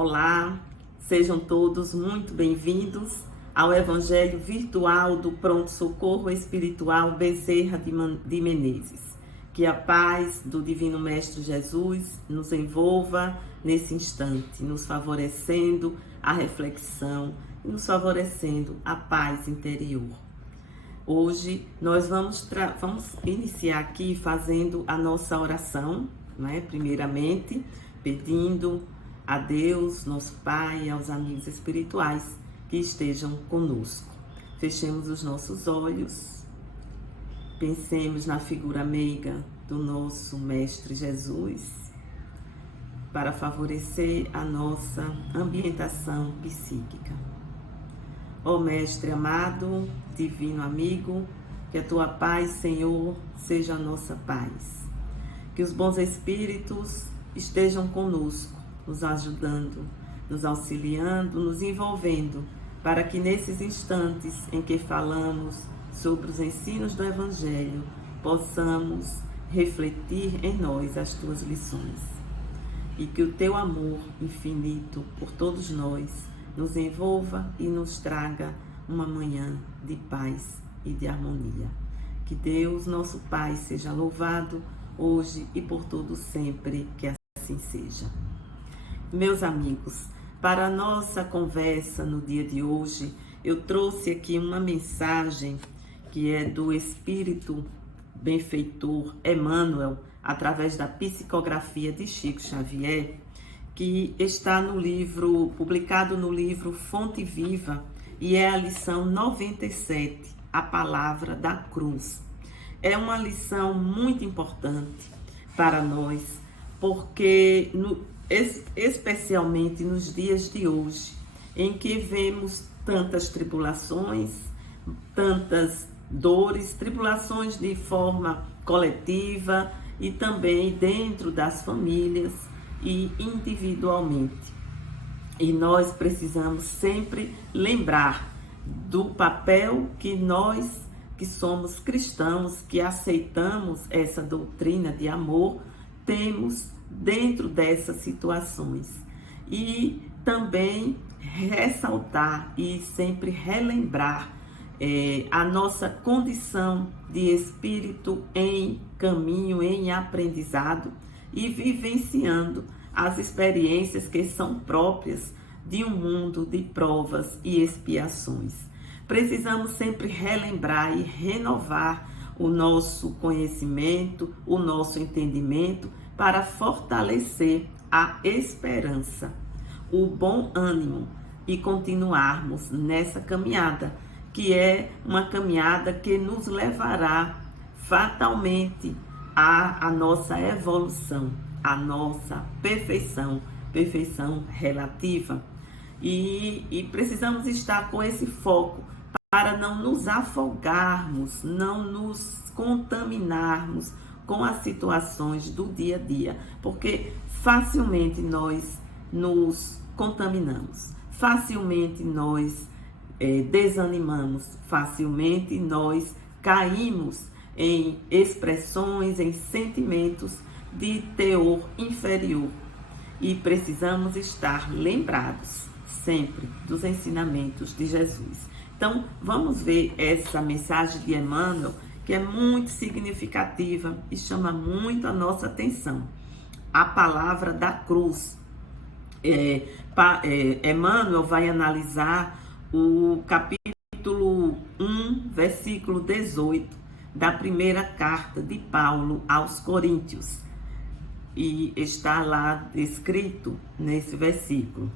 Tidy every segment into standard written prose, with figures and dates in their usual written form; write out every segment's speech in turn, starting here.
Olá, sejam todos muito bem-vindos ao Evangelho Virtual do Pronto Socorro Espiritual Bezerra de Menezes. Que a paz do Divino Mestre Jesus nos envolva nesse instante, nos favorecendo a reflexão e nos favorecendo a paz interior. Hoje nós vamos iniciar aqui fazendo a nossa oração, né? Primeiramente, pedindo a Deus, nosso Pai, e aos amigos espirituais que estejam conosco. Fechemos os nossos olhos, pensemos na figura meiga do nosso Mestre Jesus para favorecer a nossa ambientação psíquica. Ó Mestre amado, divino amigo, que a Tua paz, Senhor, seja a nossa paz. Que os bons espíritos estejam conosco, nos ajudando, nos auxiliando, nos envolvendo, para que nesses instantes em que falamos sobre os ensinos do Evangelho, possamos refletir em nós as Tuas lições. E que o Teu amor infinito por todos nós nos envolva e nos traga uma manhã de paz e de harmonia. Que Deus, nosso Pai, seja louvado hoje e por todo sempre, que assim seja. Meus amigos, para a nossa conversa no dia de hoje, eu trouxe aqui uma mensagem que é do Espírito Benfeitor Emmanuel, através da psicografia de Chico Xavier, que está no livro, publicado no livro Fonte Viva, e é a lição 97, a palavra da cruz. É uma lição muito importante para nós, porque especialmente nos dias de hoje, em que vemos tantas tribulações, tantas dores, tribulações de forma coletiva e também dentro das famílias e individualmente. E nós precisamos sempre lembrar do papel que nós, que somos cristãos, que aceitamos essa doutrina de amor, temos dentro dessas situações. E também ressaltar e sempre relembrar a nossa condição de espírito em caminho, em aprendizado e vivenciando as experiências que são próprias de um mundo de provas e expiações. Precisamos sempre relembrar e renovar o nosso conhecimento, o nosso entendimento, para fortalecer a esperança, o bom ânimo e continuarmos nessa caminhada, que é uma caminhada que nos levará fatalmente à nossa evolução, à nossa perfeição relativa. E precisamos estar com esse foco para não nos afogarmos, não nos contaminarmos com as situações do dia a dia, porque facilmente nós nos contaminamos, facilmente nós desanimamos, facilmente nós caímos em expressões, em sentimentos de teor inferior. E precisamos estar lembrados sempre dos ensinamentos de Jesus. Então, vamos ver essa mensagem de Emmanuel, que é muito significativa e chama muito a nossa atenção. A palavra da cruz. Emmanuel vai analisar o capítulo 1, versículo 18, da primeira carta de Paulo aos Coríntios. E está lá escrito nesse versículo: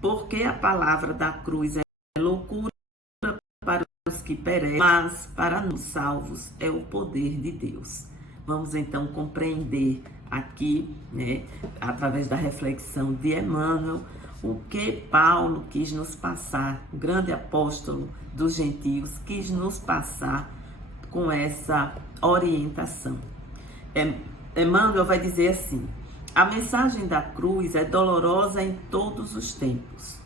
porque a palavra da cruz é loucura para os que perecem, mas para nós salvos é o poder de Deus. Vamos então compreender aqui, né, através da reflexão de Emmanuel, o que Paulo quis nos passar, o grande apóstolo dos gentios quis nos passar com essa orientação. Emmanuel vai dizer assim: a mensagem da cruz é dolorosa em todos os tempos.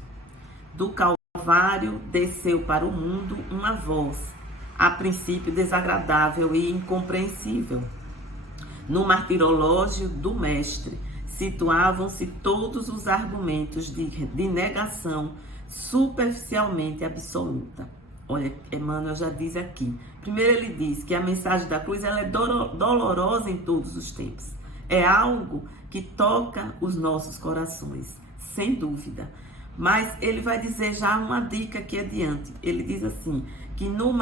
Do Calvário desceu para o mundo uma voz, a princípio desagradável e incompreensível. No martirológio do Mestre situavam-se todos os argumentos de negação superficialmente absoluta. Olha, Emmanuel já diz aqui. Primeiro ele diz que a mensagem da cruz ela é dolorosa em todos os tempos. É algo que toca os nossos corações, sem dúvida. Mas ele vai dizer já uma dica aqui adiante. Ele diz assim, que no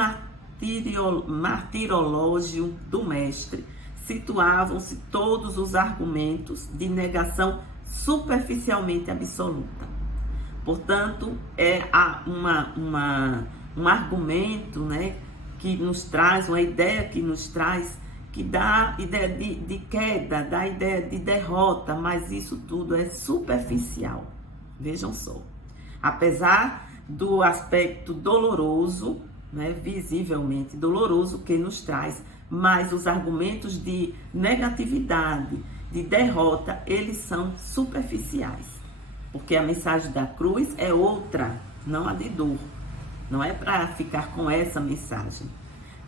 martirológio do mestre situavam-se todos os argumentos de negação superficialmente absoluta. Portanto, é um argumento, né, que nos traz, uma ideia que nos traz, que dá ideia de queda, dá ideia de derrota, mas isso tudo é superficial. Vejam só. Apesar do aspecto doloroso, né, visivelmente doloroso que nos traz, mas os argumentos de negatividade, de derrota, eles são superficiais. Porque a mensagem da cruz é outra, não a de dor. Não é para ficar com essa mensagem.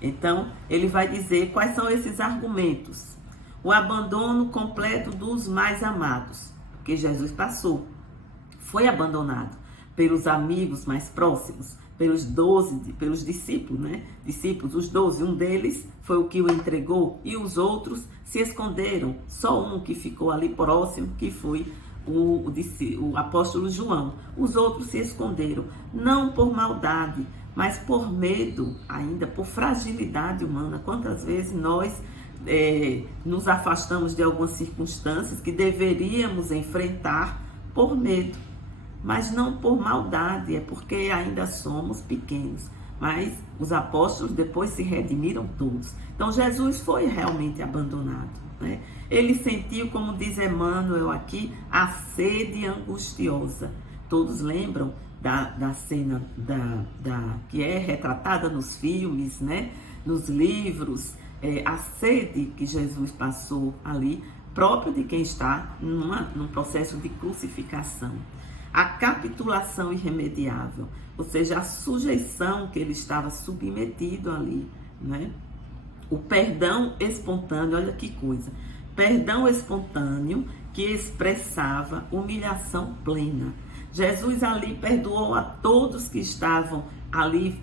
Então, ele vai dizer quais são esses argumentos. O abandono completo dos mais amados, porque Jesus passou, foi abandonado pelos amigos mais próximos, pelos 12, pelos discípulos, né? Discípulos, os 12, um deles foi o que o entregou e os outros se esconderam. Só um que ficou ali próximo, que foi o apóstolo João. Os outros se esconderam, não por maldade, mas por medo, ainda por fragilidade humana. Quantas vezes nós nos afastamos de algumas circunstâncias que deveríamos enfrentar por medo, mas não por maldade, é porque ainda somos pequenos. Mas os apóstolos depois se redimiram todos. Então Jesus foi realmente abandonado, né? Ele sentiu, como diz Emmanuel aqui, a sede angustiosa. Todos lembram da cena que é retratada nos filmes, né? Nos livros, a sede que Jesus passou ali, próprio de quem está num processo de crucificação. A capitulação irremediável, ou seja, a sujeição que ele estava submetido ali, né? O perdão espontâneo, olha que coisa, perdão espontâneo que expressava humilhação plena. Jesus ali perdoou a todos que estavam ali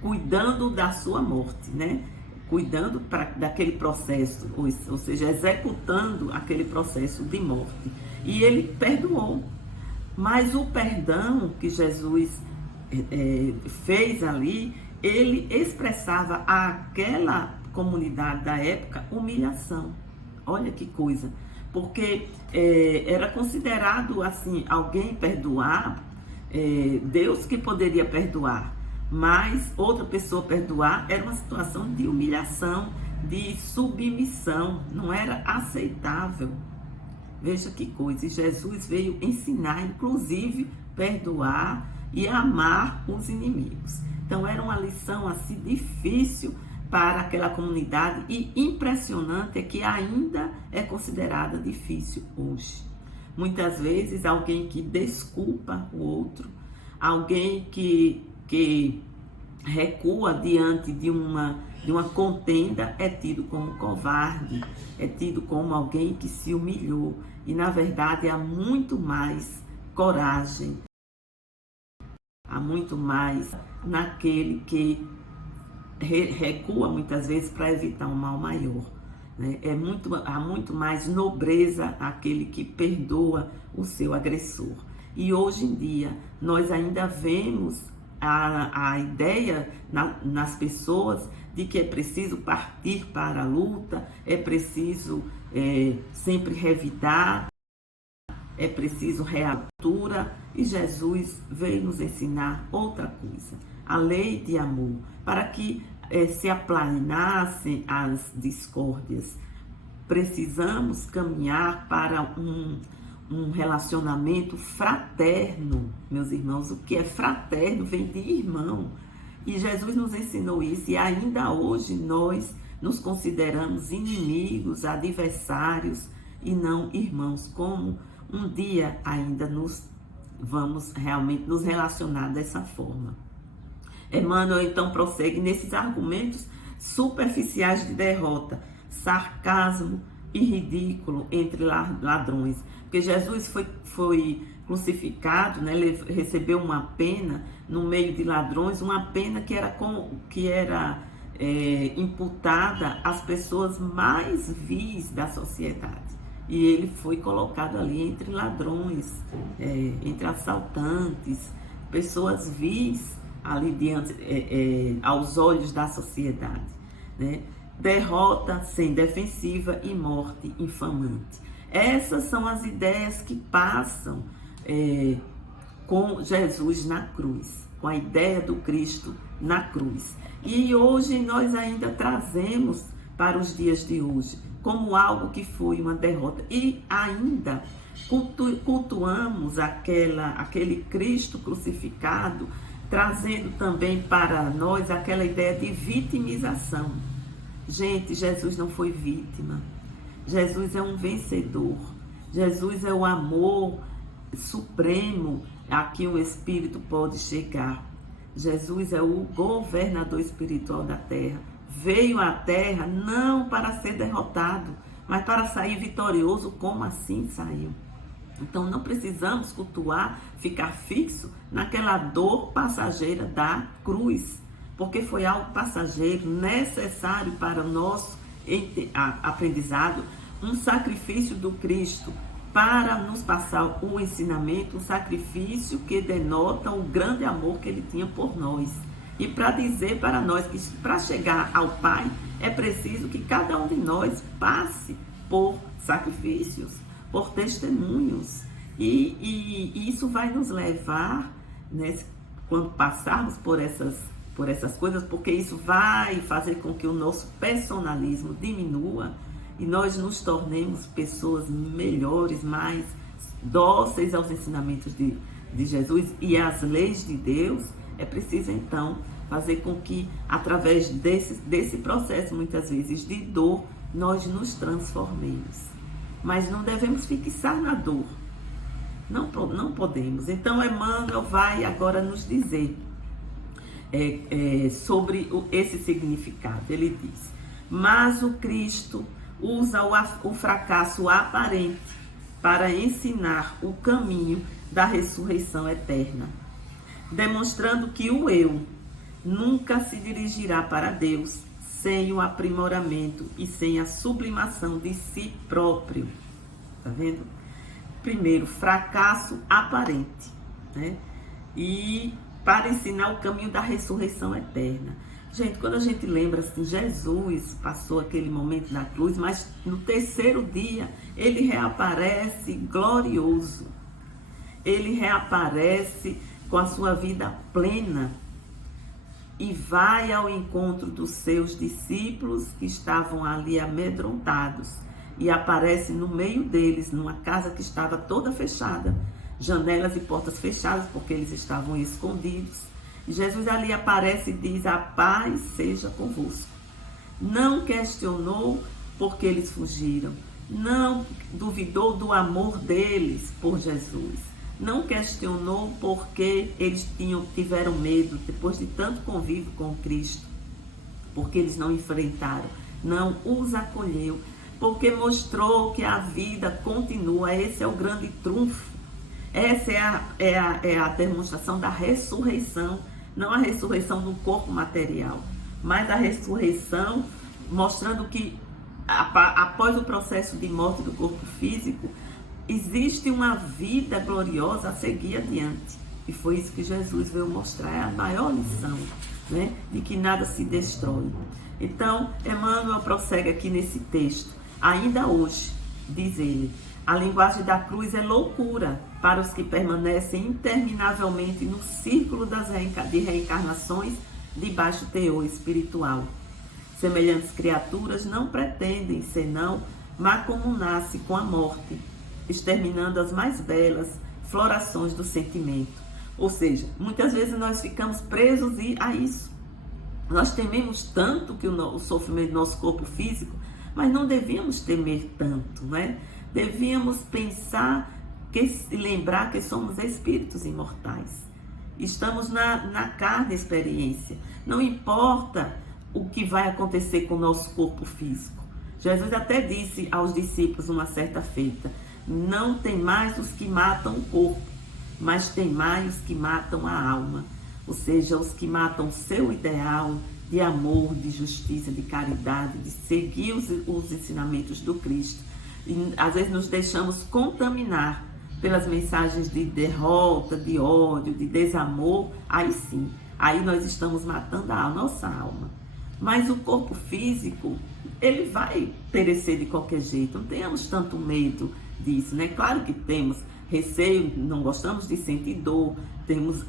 cuidando da sua morte, né? Cuidando daquele processo, ou seja, executando aquele processo de morte. E ele perdoou. Mas o perdão que Jesus fez ali, ele expressava àquela comunidade da época humilhação. Olha que coisa. Porque era considerado assim, alguém perdoar, Deus que poderia perdoar, mas outra pessoa perdoar era uma situação de humilhação, de submissão, não era aceitável. Veja que coisa, e Jesus veio ensinar, inclusive, perdoar e amar os inimigos. Então, era uma lição assim difícil para aquela comunidade e impressionante é que ainda é considerada difícil hoje. Muitas vezes, alguém que desculpa o outro, alguém que recua diante de uma contenda é tido como covarde, é tido como alguém que se humilhou. E, na verdade, há muito mais coragem, há muito mais naquele que recua muitas vezes para evitar um mal maior, né? Há muito mais nobreza aquele que perdoa o seu agressor. E hoje em dia, nós ainda vemos a ideia nas pessoas de que é preciso partir para a luta, é preciso sempre revidar, é preciso reatura, e Jesus veio nos ensinar outra coisa, a lei de amor, para que se aplanassem as discórdias. Precisamos caminhar para um relacionamento fraterno, meus irmãos. O que é fraterno vem de irmão. E Jesus nos ensinou isso, e ainda hoje nós nos consideramos inimigos, adversários e não irmãos, como um dia ainda vamos realmente nos relacionar dessa forma. Emmanuel então prossegue nesses argumentos superficiais de derrota, sarcasmo e ridículo entre ladrões. Porque Jesus foi crucificado, né? Ele recebeu uma pena no meio de ladrões, uma pena que era imputada às pessoas mais vis da sociedade. E ele foi colocado ali entre ladrões, entre assaltantes, pessoas vis ali diante, aos olhos da sociedade, né? Derrota sem defensiva e morte infamante. Essas são as ideias que passam com Jesus na cruz, com a ideia do Cristo na cruz. E hoje nós ainda trazemos para os dias de hoje como algo que foi uma derrota. E ainda cultuamos aquele Cristo crucificado, trazendo também para nós aquela ideia de vitimização. Gente, Jesus não foi vítima. Jesus é um vencedor. Jesus é o amor supremo a que o Espírito pode chegar. Jesus é o governador espiritual da terra. Veio à terra não para ser derrotado, mas para sair vitorioso, como assim saiu. Então não precisamos cultuar, ficar fixo naquela dor passageira da cruz, porque foi algo passageiro, necessário para o nosso aprendizado, um sacrifício do Cristo para nos passar o ensinamento, um sacrifício que denota o grande amor que ele tinha por nós. E para dizer para nós que para chegar ao Pai é preciso que cada um de nós passe por sacrifícios, por testemunhos. E isso vai nos levar, né, quando passarmos por essas coisas, porque isso vai fazer com que o nosso personalismo diminua e nós nos tornemos pessoas melhores, mais dóceis aos ensinamentos de Jesus e às leis de Deus. É preciso, então, fazer com que, através desse processo, muitas vezes, de dor, nós nos transformemos. Mas não devemos fixar na dor. Não podemos. Então, Emmanuel vai agora nos dizer sobre esse significado. Ele diz: mas o Cristo usa o fracasso aparente para ensinar o caminho da ressurreição eterna, demonstrando que o eu nunca se dirigirá para Deus sem o aprimoramento e sem a sublimação de si próprio. Tá vendo? Primeiro, fracasso aparente, né? E para ensinar o caminho da ressurreição eterna. Gente, quando a gente lembra assim, Jesus passou aquele momento na cruz, mas no terceiro dia ele reaparece glorioso. Ele reaparece com a sua vida plena e vai ao encontro dos seus discípulos que estavam ali amedrontados e aparece no meio deles, numa casa que estava toda fechada, janelas e portas fechadas, porque eles estavam escondidos. E Jesus ali aparece e diz: a paz seja convosco. Não questionou porque eles fugiram, não duvidou do amor deles por Jesus, não questionou porque eles tiveram medo depois de tanto convívio com Cristo, porque eles não enfrentaram, não os acolheu, porque mostrou que a vida continua. Esse é o grande trunfo. Essa é a demonstração da ressurreição, não a ressurreição do corpo material, mas a ressurreição mostrando que após o processo de morte do corpo físico, existe uma vida gloriosa a seguir adiante. E foi isso que Jesus veio mostrar, é a maior lição, né? De que nada se destrói. Então, Emmanuel prossegue aqui nesse texto. Ainda hoje, diz ele, a linguagem da cruz é loucura para os que permanecem interminavelmente no círculo de reencarnações de baixo teor espiritual. Semelhantes criaturas não pretendem senão mancomunar-se com a morte, exterminando as mais belas florações do sentimento. Ou seja, muitas vezes nós ficamos presos a isso. Nós tememos tanto que o sofrimento do nosso corpo físico, mas não devíamos temer tanto, né? Devíamos pensar e lembrar que somos espíritos imortais. Estamos na carne experiência. Não importa o que vai acontecer com o nosso corpo físico. Jesus até disse aos discípulos uma certa feita: não tem mais os que matam o corpo, mas tem mais os que matam a alma, ou seja, os que matam o seu ideal de amor, de justiça, de caridade, de seguir os ensinamentos do Cristo. E às vezes nos deixamos contaminar pelas mensagens de derrota, de ódio, de desamor. Aí sim, aí nós estamos matando a nossa alma. Mas o corpo físico, ele vai perecer de qualquer jeito. Não tenhamos tanto medo disso, né? Claro que temos receio, não gostamos de sentir dor, temos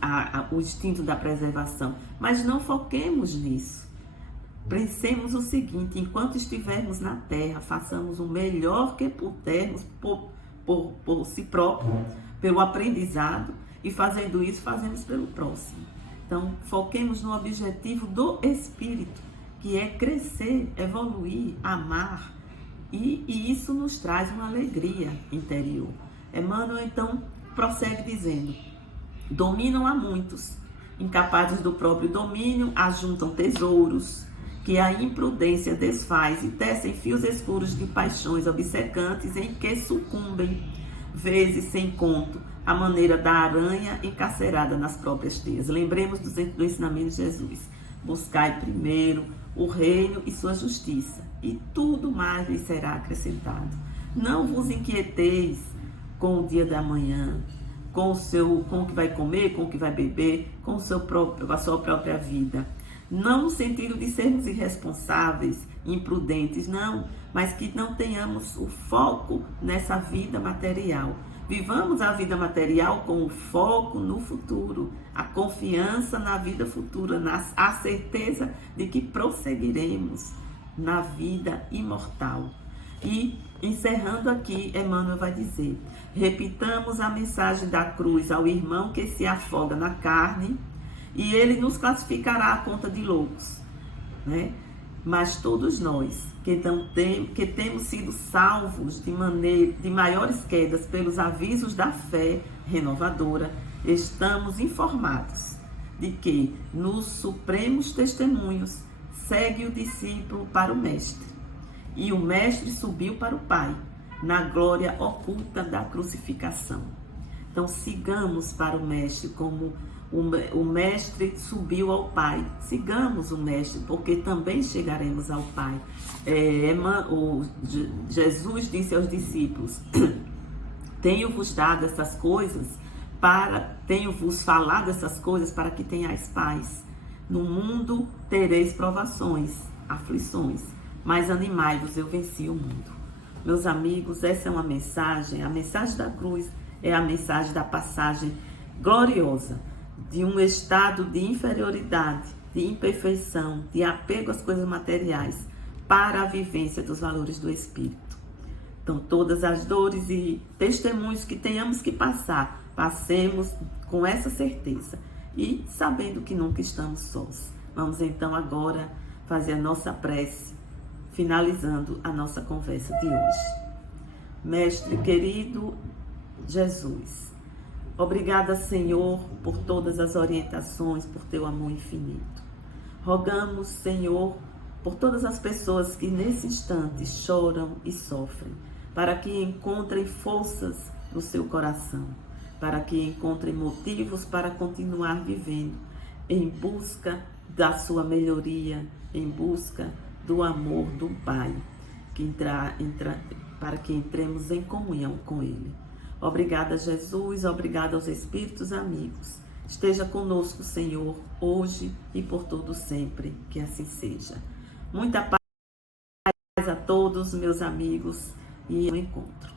o instinto da preservação, mas não foquemos nisso. Pensemos o seguinte: enquanto estivermos na terra, façamos o melhor que pudermos por si próprio, pelo aprendizado, e fazendo isso, fazemos pelo próximo. Então, foquemos no objetivo do Espírito, que é crescer, evoluir, amar, e isso nos traz uma alegria interior. Emmanuel, então, prossegue dizendo: dominam a muitos, incapazes do próprio domínio, ajuntam tesouros, que a imprudência desfaz e tecem fios escuros de paixões obcecantes em que sucumbem, vezes sem conto, à maneira da aranha encarcerada nas próprias teias. Lembremos do ensinamento de Jesus: buscai primeiro o reino e sua justiça, e tudo mais lhe será acrescentado. Não vos inquieteis com o dia da manhã, com o que vai comer, com o que vai beber, com a sua própria vida. Não no sentido de sermos irresponsáveis, imprudentes, não, mas que não tenhamos o foco nessa vida material. Vivamos a vida material com o foco no futuro, a confiança na vida futura, a certeza de que prosseguiremos na vida imortal. E, encerrando aqui, Emmanuel vai dizer: repitamos a mensagem da cruz ao irmão que se afoga na carne, e ele nos classificará à conta de loucos, né? Mas todos nós que temos sido salvos de maiores quedas pelos avisos da fé renovadora, estamos informados de que nos supremos testemunhos segue o discípulo para o mestre, e o mestre subiu para o Pai, na glória oculta da crucificação. Então sigamos para o mestre como o mestre subiu ao Pai. Sigamos o mestre, porque também chegaremos ao Pai. Jesus disse aos discípulos: tenho-vos dado essas coisas tenho-vos falado essas coisas para que tenhais paz. No mundo tereis provações, aflições, mas animai-vos, eu venci o mundo. Meus amigos, essa é uma mensagem, a mensagem da cruz é a mensagem da passagem gloriosa de um estado de inferioridade, de imperfeição, de apego às coisas materiais, para a vivência dos valores do Espírito. Então, todas as dores e testemunhos que tenhamos que passar, passemos com essa certeza e sabendo que nunca estamos sós. Vamos então agora fazer a nossa prece, finalizando a nossa conversa de hoje. Mestre querido Jesus, obrigada, Senhor, por todas as orientações, por teu amor infinito. Rogamos, Senhor, por todas as pessoas que nesse instante choram e sofrem, para que encontrem forças no seu coração, para que encontrem motivos para continuar vivendo em busca da sua melhoria, em busca do amor do Pai, para que entremos em comunhão com Ele. Obrigada, Jesus, obrigada aos Espíritos amigos. Esteja conosco, Senhor, hoje e por todo sempre, que assim seja. Muita paz a todos, meus amigos, e ao encontro.